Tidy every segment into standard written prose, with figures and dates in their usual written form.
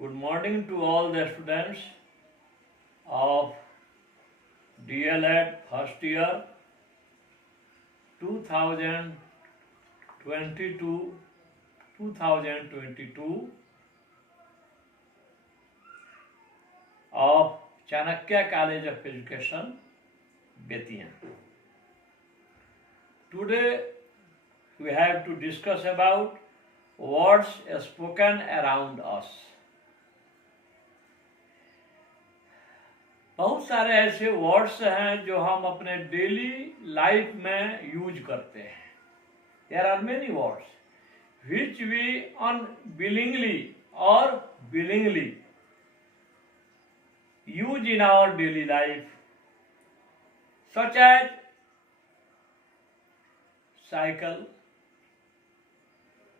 Good morning to all the students of DLED first year 2022 of Chanakya College of Education, Bettiya. Today we have to discuss about words spoken around us. बहुत सारे ऐसे words हैं जो हम अपने daily life में use करते हैं. There are many words which we unwillingly or willingly use in our daily life, such as cycle,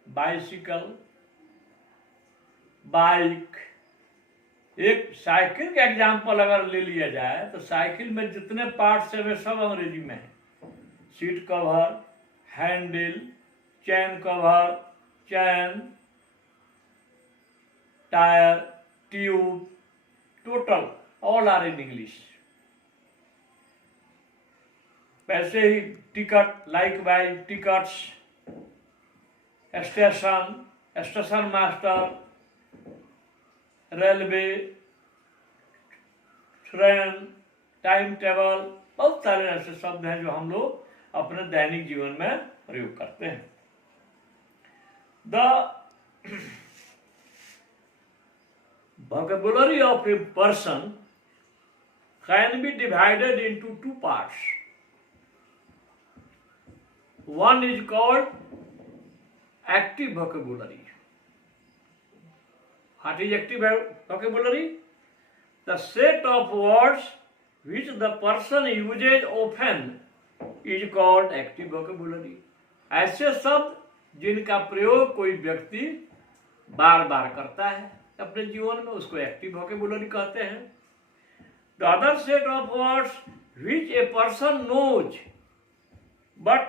bicycle, bike. एक साइकिल का एग्जाम्पल अगर ले लिया जाए तो साइकिल में जितने पार्ट्स हैं वे सब अंग्रेजी में है. Seat cover, handle, chain cover, chain, tyre, tube, total all are in English. वैसे ही ticket, likewise tickets, station master, railway, train, timetable, बहुत सारे ऐसे शब्द हैं जो हम लोग अपने दैनिक जीवन में प्रयोग करते हैं. The vocabulary of a person can be divided into two parts. One is called active vocabulary. What is active vocabulary? The set of words which the person uses often is called active vocabulary. ऐसे शब्द जिनका प्रयोग कोई व्यक्ति बार बार करता है अपने जीवन में, उसको एक्टिव वोकेबुलरी कहते हैं. The other set of words which a person knows but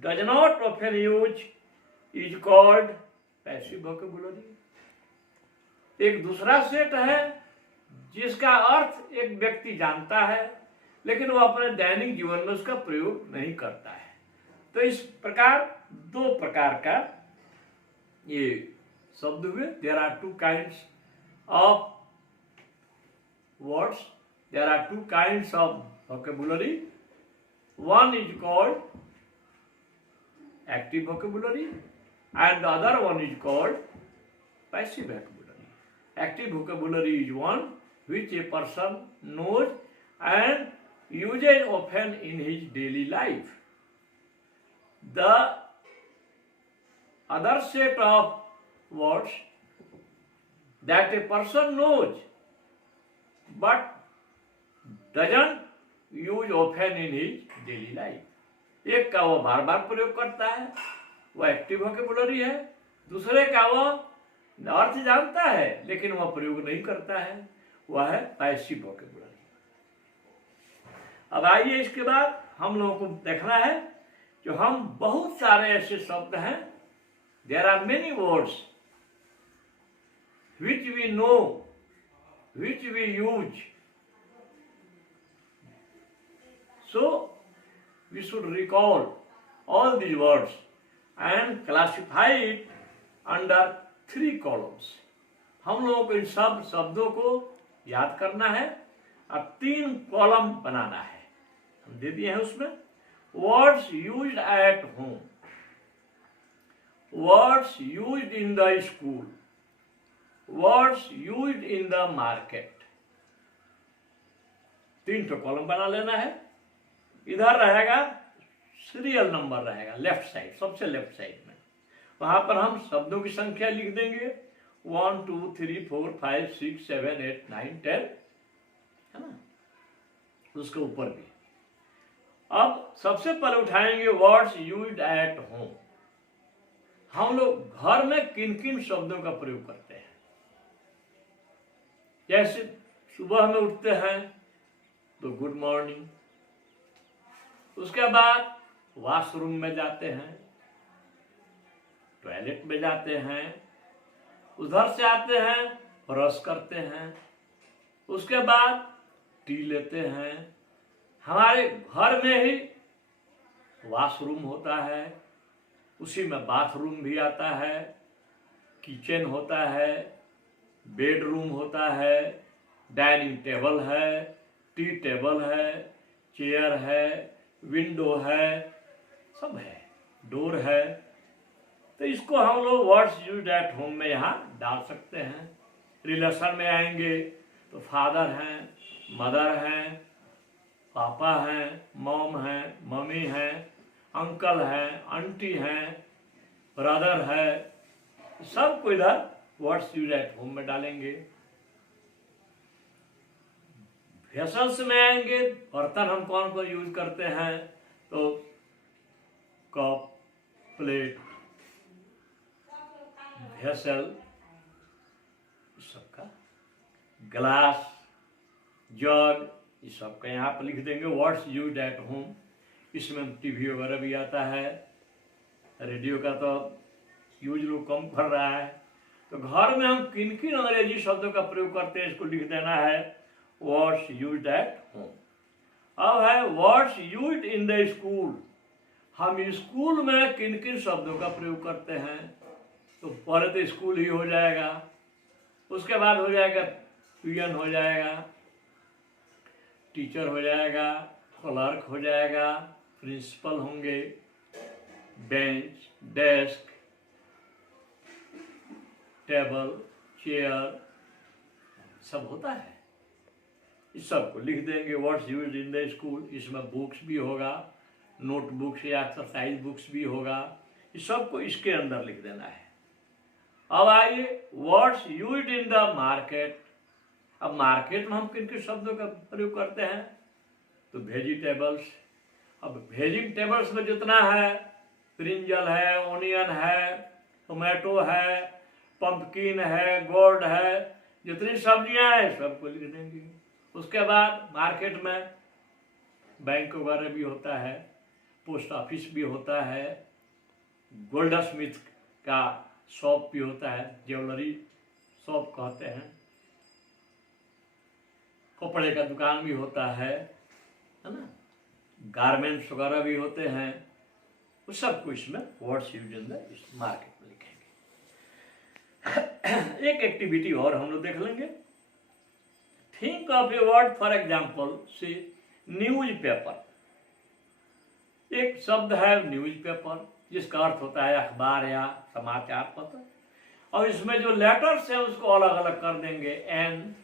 does not often use is called passive vocabulary. एक दूसरा सेट है जिसका अर्थ एक व्यक्ति जानता है लेकिन वो अपने दैनिक जीवन में उसका प्रयोग नहीं करता है. तो इस प्रकार दो प्रकार का ये शब्द हुए. There are two kinds of words, there are two kinds of vocabulary. One is called active vocabulary and the other one is called passive vocabulary. Active vocabulary is one which a person knows and uses often in his daily life. The other set of words that a person knows but doesn't use often in his daily life. एक का वो बार बार प्रयोग करता है, वह active vocabulary है. दूसरे का वह अर्थ जानता है लेकिन वह प्रयोग नहीं करता है, वह है पैसिव वोकेबुलरी. अब आइए इसके बाद हम लोगों को देखना है जो हम बहुत सारे ऐसे शब्द हैं. There are many words which we know, which we use. So we should recall all these words and classify it under three columns. हम लोगों को इन सब शब्दों को याद करना है और तीन कॉलम बनाना है. हम दे दिए हैं उसमें. Words used at home, words used in the school, words used in the market. तीन तो कॉलम बना लेना है. इधर रहेगा सीरियल नंबर रहेगा लेफ्ट साइड, सबसे लेफ्ट साइड में. वहां पर हम शब्दों की संख्या लिख देंगे 1 2 3 4 5 6 7 8 9 10, है ना. उसके ऊपर भी. अब सबसे पहले उठाएंगे वर्ड्स यूज्ड एट होम. हम लोग घर में किन किन शब्दों का प्रयोग करते हैं. जैसे सुबह में उठते हैं तो गुड मॉर्निंग, उसके बाद वॉशरूम में जाते हैं, टॉयलेट में जाते हैं, उधर से आते हैं, ब्रश करते हैं, उसके बाद टी लेते हैं। हमारे घर में ही वॉशरूम होता है, उसी में बाथरूम भी आता है, किचन होता है, बेडरूम होता है, डाइनिंग टेबल है, टी टेबल है, चेयर है, विंडो है, सब है, डोर है। तो इसको हम लोग वर्ड्स यूज्ड एट होम में यहाँ डाल सकते हैं। रिलेशन में आएंगे तो फादर हैं, मदर हैं, पापा हैं, मॉम हैं, मम्मी हैं, अंकल हैं, आंटी हैं, ब्रदर है, सबको इधर वर्ड्स यूज्ड एट होम में डालेंगे। वेसल्स में आएंगे, बर्तन हम कौन कौन यूज करते हैं, तो कप, प्लेट, वेसल, सबका ग्लास, जग, ये सबका यहाँ पर लिख देंगे वर्ड्स यूज्ड एट होम। इसमें टीवी वगैरह भी आता है, रेडियो का तो यूज लोग कम कर रहा है। तो घर में हम किन किन अंग्रेजी शब्दों का प्रयोग करते हैं, इसको लिख देना है वर्ड्स यूज्ड एट होम। अब है words used in the school. हम स्कूल में किन किन शब्दों का प्रयोग करते हैं, तो पहले तो स्कूल ही हो जाएगा, उसके बाद हो जाएगा पियन हो जाएगा, टीचर हो जाएगा, क्लर्क हो जाएगा, प्रिंसिपल होंगे, बेंच, डेस्क, टेबल, चेयर, सब होता है। इस सब को लिख देंगे words used in the school. इसमें बुक्स भी होगा, नोटबुक्स या एक्सरसाइज बुक्स भी होगा, इस सब को इसके अंदर लिख देना है। अब आइए words used in the market. अब मार्केट में हम किन किन शब्दों का प्रयोग करते हैं, तो वेजिटेबल्स। अब वेजिटेबल्स में जितना है, ब्रिंजल है, ओनियन है, टोमेटो है, पंपकिन है, गोर्ड है, जितनी सब्जियां हैं सबको लिख देंगे। उसके बाद मार्केट में बैंक वगैरह भी होता है, पोस्ट ऑफिस भी होता है, गोल्ड स्मिथ का शॉप भी होता है, ज्वेलरी शॉप कहते हैं, कपड़े का दुकान भी होता है ना, गारमेंट्स वगैरह भी होते हैं। उस सबको इसमें words used in the market में लिखेंगे। एक एक्टिविटी और हम लोग देख लेंगे। Think of a word, for example से न्यूज पेपर। एक शब्द है न्यूज पेपर, जिसका अर्थ होता है अखबार या समाचार पत्र, और इसमें जो लेटर्स है उसको अलग अलग कर देंगे। एन,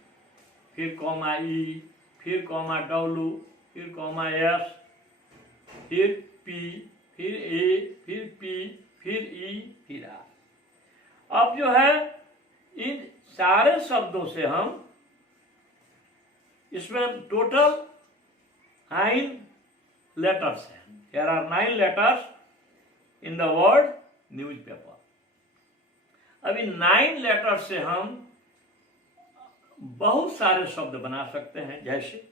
फिर कॉमा ई, फिर कॉमा डब्ल्यू, फिर कॉमा एस, फिर पी, फिर ए, फिर पी, फिर ई, फिर आर। अब जो है इन सारे शब्दों से हम इसमें टोटल 9 लेटर्स हैं। There are 9 letters in the word newspaper. अब इन 9 लेटर्स से हम बहुत सारे शब्द बना सकते हैं। जैसे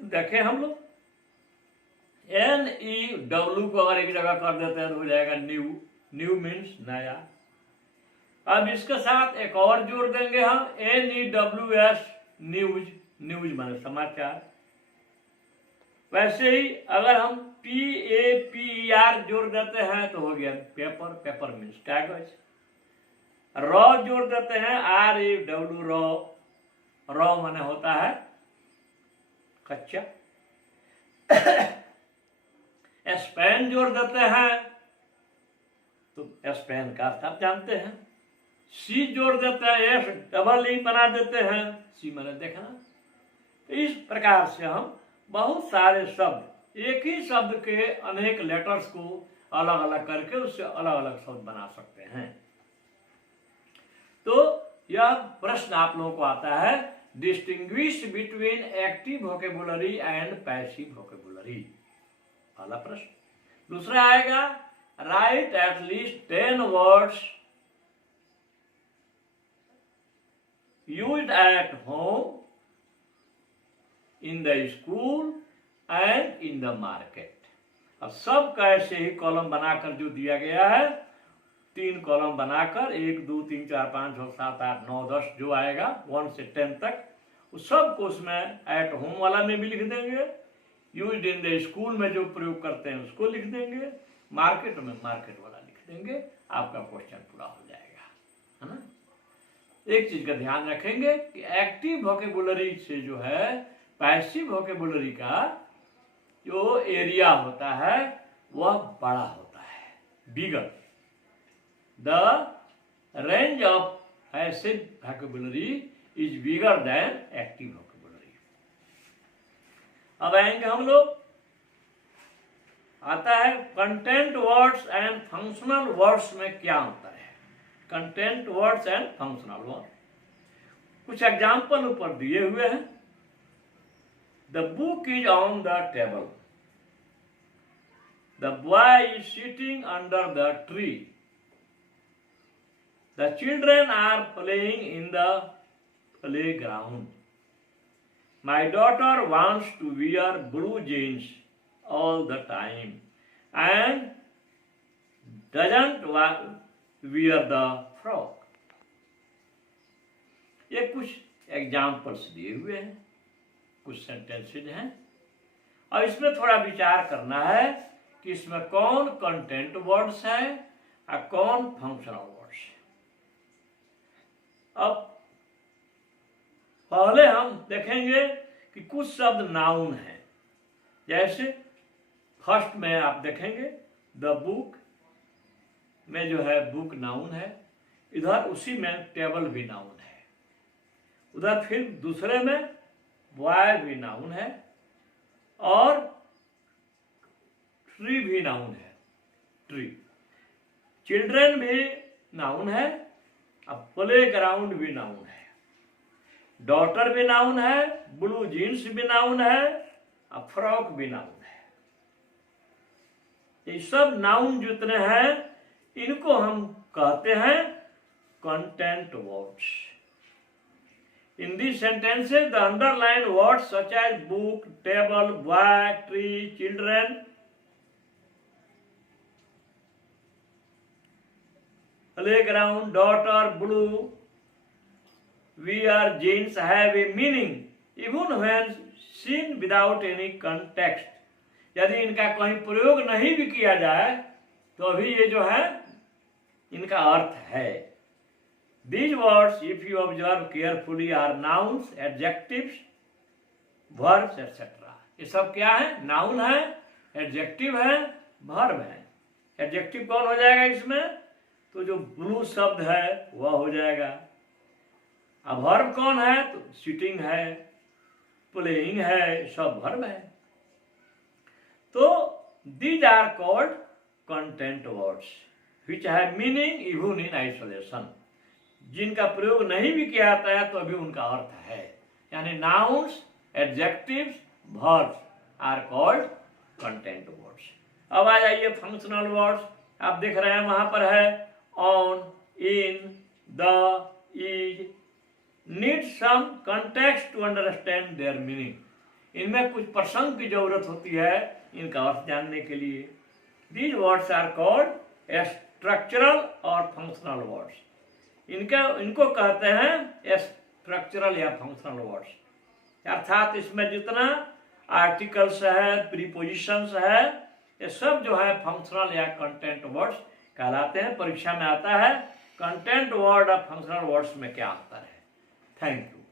देखें हम लोग NEW को अगर एक जगह कर देते हैं तो हो जाएगा न्यू। न्यू मीन्स नया। अब इसके साथ एक और जोड़ देंगे हम NEWS, न्यूज। न्यूज माने समाचार। वैसे ही अगर हम PAPER जोड़ देते हैं तो हो गया पेपर। पेपर मीन्स कागज। रॉ जोड़ देते हैं RAW, रॉ। रॉ माने होता है कच्चा। स्पेन जोड़ देते हैं तो स्पेन का अर्थ आप जानते हैं। सी जोड़ देते हैं, SEE बना देते हैं, सी माने देखना। तो इस प्रकार से हम बहुत सारे शब्द, एक ही शब्द के अनेक लेटर्स को अलग अलग करके उससे अलग अलग शब्द बना सकते हैं। तो यह प्रश्न आप लोगों को आता है, distinguish between active vocabulary and passive vocabulary, पहला प्रश्न। दूसरा आएगा right at least 10 words used at home, in the school and in the market. अब सब का ऐसे ही कॉलम बनाकर जो दिया गया है 3 कॉलम बनाकर 1 2 3 4 5 6 7 8 9 10 जो आएगा 1 से 10 तक उस सब को उसमें एट होम वाला में भी लिख देंगे, यूज्ड इन द स्कूल में जो प्रयोग करते हैं उसको लिख देंगे, मार्केट में मार्केट वाला लिख देंगे, आपका क्वेश्चन पूरा हो जाएगा, है ना। एक चीज का ध्यान रखेंगे कि एक्टिव वोकेबुलरी से जो है पैसिव वोकेबुलरी का जो एरिया होता है वह बड़ा होता है, bigger. The range of passive vocabulary is bigger than active vocabulary. अब आएंगे हम लोग, आता है content words and functional words में क्या अंतर है। Content words and functional word, कुछ एग्जाम्पल ऊपर दिए हुए हैं। The book is on the table, the boy is sitting under the tree, the children are playing in the playground, my daughter wants to wear blue jeans all the time and doesn't wear the frock। ये कुछ examples दिए हुए हैं, कुछ sentences हैं, और इसमें थोड़ा विचार करना है कि इसमें कौन कंटेंट वर्ड्स है और कौन फंक्शनल वर्ड्स है। अब पहले हम देखेंगे कि कुछ शब्द नाउन है, जैसे फर्स्ट में आप देखेंगे द बुक में जो है बुक नाउन है, इधर उसी में टेबल भी नाउन है, उधर फिर दूसरे में बॉय भी नाउन है और ट्री भी नाउन है, ट्री। चिल्ड्रन भी नाउन है, अब प्ले ग्राउंड भी नाउन है, डॉटर भी नाउन है, ब्लू जीन्स भी नाउन है, अब फ्रॉक भी नाउन है। ये सब नाउन जितने हैं इनको हम कहते हैं content words. In these sentences, the underlined words such as book, table, boy, tree, children, playground, daughter, blue, wear, jeans have a meaning even when seen without any context। यदि इनका कहीं प्रयोग नहीं भी किया जाए तो अभी ये जो है इनका अर्थ है। These words, if you observe carefully, are nouns, adjectives, verbs, etc. ये सब क्या है? नाउन है, एडजेक्टिव है, वर्ब है। एडजेक्टिव कौन हो जाएगा इसमें? तो जो ब्लू शब्द है वह हो जाएगा। अब वर्ब कौन है? तो सिटिंग है, प्लेइंग है, सब वर्ब है। तो these are called content words which have meaning even in isolation। जिनका प्रयोग नहीं भी किया जाता है तो अभी उनका अर्थ है, यानी nouns, adjectives, verbs are called content words. अब आ जाइए फंक्शनल वर्ड्स। आप देख रहे हैं वहां पर है on, in, the, is, need some context to understand their meaning. इनमें कुछ प्रसंग की जरूरत होती है इनका अर्थ जानने के लिए। These words are called structural और फंक्शनल वर्ड्स। इनको कहते हैं स्ट्रक्चरल या फंक्शनल वर्ड्स, अर्थात इसमें जितना आर्टिकल्स है, प्रीपोजिशंस है, ये सब जो है फंक्शनल या कंटेंट वर्ड्स कहलाते हैं। परीक्षा में आता है कंटेंट वर्ड और फंक्शनल वर्ड्स में क्या अंतर है। Thank you.